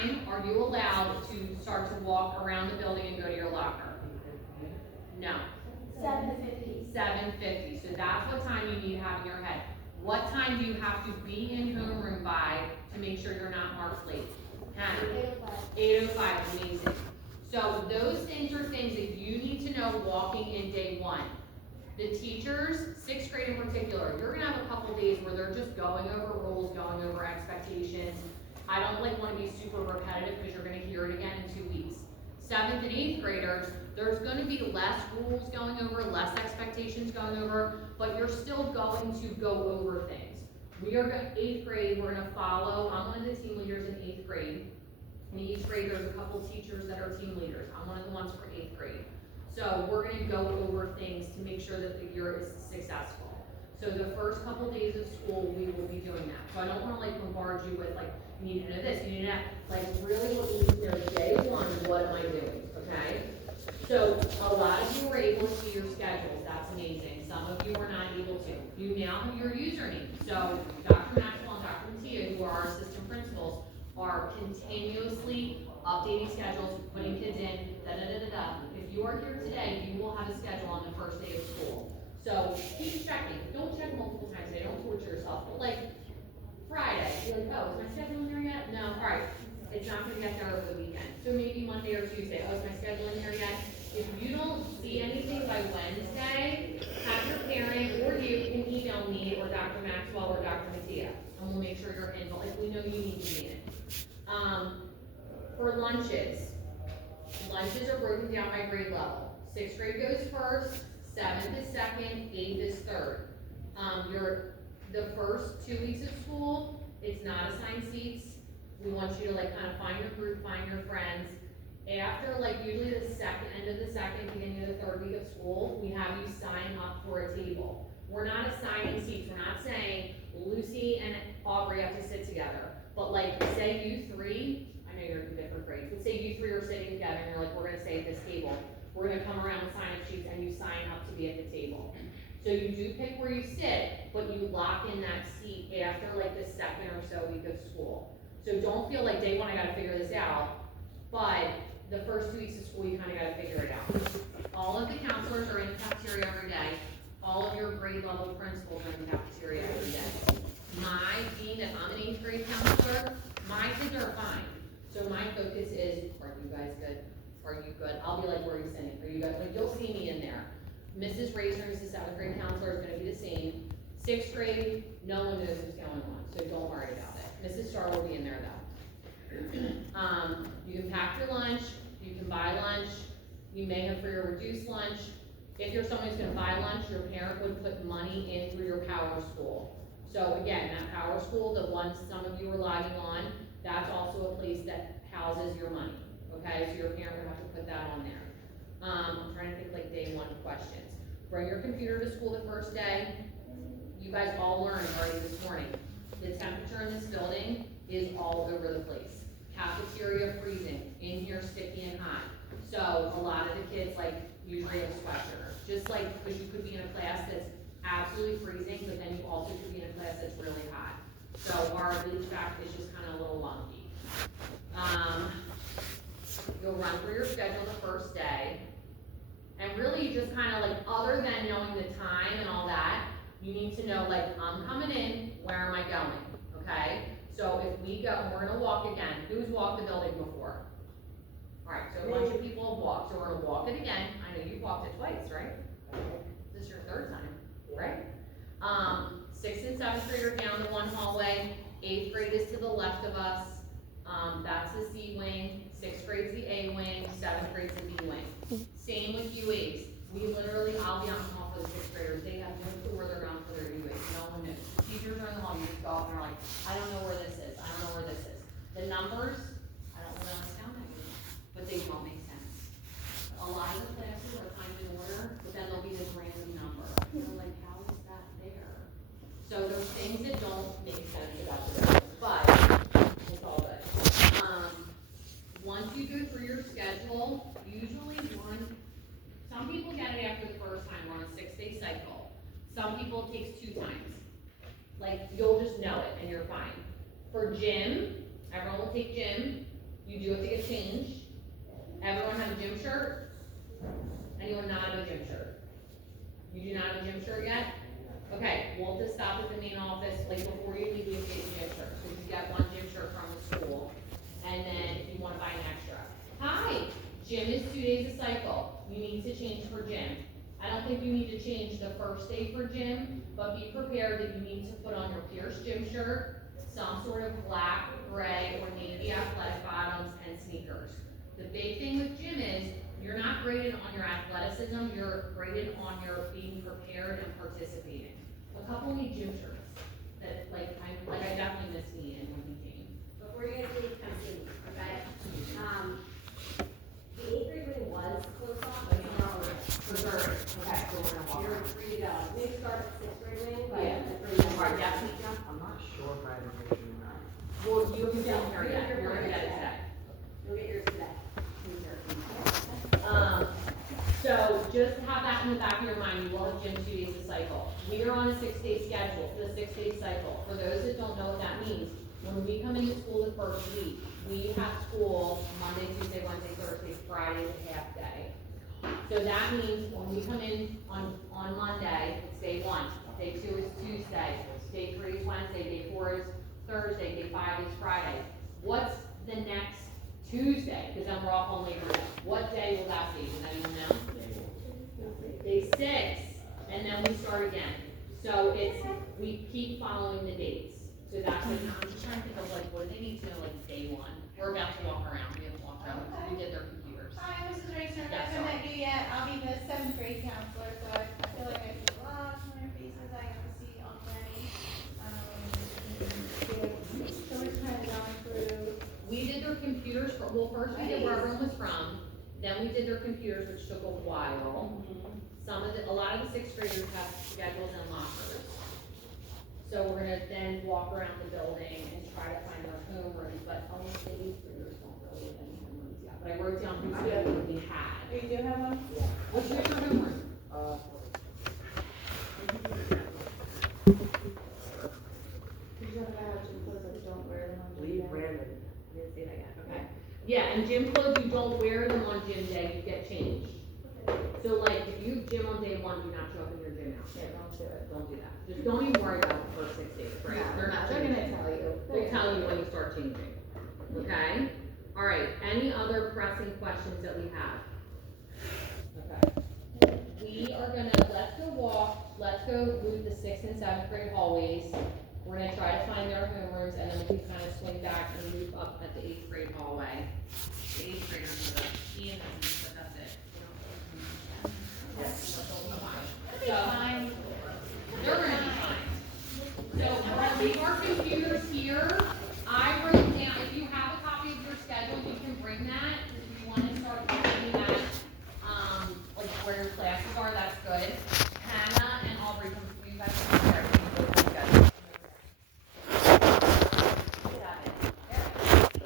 time are you allowed to start to walk around the building and go to your locker? No. 7:50. 7:50, so that's what time you need to have in your head. What time do you have to be in homeroom by to make sure you're not marked late? 8:05, amazing. So those things are things that you need to know walking in day one. The teachers, 6th grade in particular, you're gonna have a couple days where they're just going over rules, going over expectations. I don't wanna be super repetitive because you're gonna hear it again in 2 weeks. 7th and 8th graders, there's gonna be less rules going over, less expectations going over, but you're still going to go over things. We are going, 8th grade, we're gonna follow, I'm one of the team leaders in 8th grade. In each grade, there's a couple teachers that are team leaders. I'm one of the ones for 8th grade. So we're gonna go over things to make sure that the year is successful. So the first couple days of school, we will be doing that. So I don't wanna bombard you with you need to know this, you need to know, really what you need to know day one, what am I doing, okay? So a lot of you were able to see your schedules, that's amazing. Some of you were not able to. You now have your username. So Dr. Maxwell and Dr. Mattia, who are our assistant principals, are continuously updating schedules, putting kids in, da-da-da-da-da. If you are here today, you will have a schedule on the first day of school. So keep checking. Don't check multiple times a day. Don't torture yourself. But Friday, you're oh, is my schedule in there yet? No. All right. It's not going to get there over the weekend. So maybe Monday or Tuesday. Oh, is my schedule in there yet? If you don't see anything by Wednesday, have your parent or you can email me or Dr. Maxwell or Dr. Mattia, and we'll make sure you're in. But we know you need to be in it. For lunches are broken down by grade level. 6th grade goes first, 7th is second, 8th is third. The first 2 weeks of school, it's not assigned seats. We want you to kind of find your group, find your friends. After usually the end of the second, beginning of the third week of school, we have you sign up for a table. We're not assigning seats. We're not saying Lucy and Aubrey have to sit together. But say you three, I know you're in different grades, but say you three are sitting together and you're we're gonna stay at this table. We're gonna come around with sign-up sheets and you sign up to be at the table. So you do pick where you sit, but you lock in that seat after the second or so week of school. So don't feel day one, I gotta figure this out, but the first 2 weeks of school, you kinda gotta figure it out. All of the counselors are in the cafeteria every day. All of your grade level principals are in the cafeteria every day. Being that I'm an 8th grade counselor, my kids are fine. So my focus is, are you guys good? Are you good? I'll be where are you sitting? Are you good? You'll see me in there. Mrs. Razor, who's the 7th grade counselor, is gonna be the same. 6th grade, no one knows what's going on, so don't worry about it. Mrs. Starr will be in there though. You can pack your lunch, you can buy lunch, you may have for your reduced lunch. If you're someone who's gonna buy lunch, your parent would put money in through your Power School. So again, that Power School, the ones some of you are logging on, that's also a place that houses your money, okay? So your parent would have to put that on there. I'm trying to think day one questions. Bring your computer to school the first day. You guys all learned already this morning. The temperature in this building is all over the place. Cafeteria freezing, in here sticky and hot. So a lot of the kids usually have sweatshirts. Just because you could be in a class that's absolutely freezing, but then you also could be in a class that's really hot. So our HVAC is just kind of a little lumpy. You'll run through your schedule the first day. And really you just kind of other than knowing the time and all that, you need to know I'm coming in, where am I going, okay? So if we go, and we're gonna walk again. Who's walked the building before? All right, so a bunch of people have walked, so we're gonna walk it again. I know you've walked it twice, right? This is your third time, right? 6th and 7th grade are down the one hallway. 8th grade is to the left of us. That's the C wing. 6th grade's the A wing. 7th grade's the B wing. Same with UAs. I'll be on call for the 6th graders. They have no clue where they're going for their UAs. No one knows. Teachers are in the hall. You just go up and are I don't know where this is. I don't know where this is. The numbers, I don't know how to sound that good, but they don't make sense. A lot of the classes are kind of in order, but then there'll be this random number. You're how is that there? So there's things that don't make sense about the numbers, but it's all good. Once you go through your schedule, usually some people get it after the first time. We're on a 6-day cycle. Some people it takes 2 times. You'll just know it and you're fine. For gym, everyone will take gym. You do have to get changed. Everyone have a gym shirt? Anyone not have a gym shirt? You do not have a gym shirt yet? Okay, we'll have to stop at the main office, like before you leave, you have to get a gym shirt. So you get one gym shirt from the school, and then if you wanna buy an extra. Hi, gym is 2 days a cycle. You need to change for gym. I don't think you need to change the first day for gym, but be prepared that you need to put on your Pierce gym shirt, some sort of black, gray, or navy athletic bottoms and sneakers. The big thing with gym is, you're not graded on your athleticism, you're graded on your being prepared and participating. A couple need gym shirts, that, I definitely missed Ian when he came. Before you guys leave, come see me, okay? The 8th grade wing was closed off, but it's not over. Reserve, okay, so we're gonna walk. You're free to go. We start at 6th grade wing, but Yeah. the 3 young. Alright, definitely. I'm not sure if I have a picture or not. Well, you haven't been here yet, you're gonna get it today. You'll get yours today. So just have that in the back of your mind, you will have gym 2 days a cycle. We are on a 6-day schedule, for the 6-day cycle. For those that don't know what that means, when we come into school the first week, we have school Monday, Tuesday, Wednesday, Thursday, Friday, is half day. So that means when we come in on Monday, it's day 1, day 2 is Tuesday, day 3 is Wednesday, day 4 is Thursday, day 5 is Friday. What's the next Tuesday? Because then we're off on Labor Day. What day will that be? Does anyone know? Day 6, and then we start again. So we keep following the dates. So that's what, I'm just trying to think of what do they need to know day 1? We're about to walk around, we haven't walked around, we did their computers. Hi, Mrs. Racer. Yeah, I haven't sorry. met you yet. I'll be the 7th grade counselor, so I feel like I see a lot of familiar faces I have to see on planning. So we're just kind of going through. We did their computers, first we did where everyone was from, then we did their computers, which took a while. A lot of the 6th graders have schedules and lockers. So we're gonna then walk around the building and try to find our homerooms, but almost the 8th graders don't really have any homerooms yet. But I wrote down who's what we had. Oh, you do have one? What's your homeroom? Did you have a guy with gym clothes that don't wear them on gym Leave day? Brandon. I didn't say that yet, okay. Yeah, and gym clothes, you don't wear them on gym day, you get changed. So like, if you gym on day 1, do not show up in your gym outfit. Yeah, don't do it. Don't do that. Just don't even worry about the first 6 days, right? They're not They're changing. gonna tell you. They'll tell you when you start changing, okay? All right, any other pressing questions that we have? Okay. We are gonna, let's go move the 6th and 7th grade hallways. We're gonna try to find their homerooms, and then we can kind of swing back and move up at the 8th grade hallway. The 8th graders are the, Ian has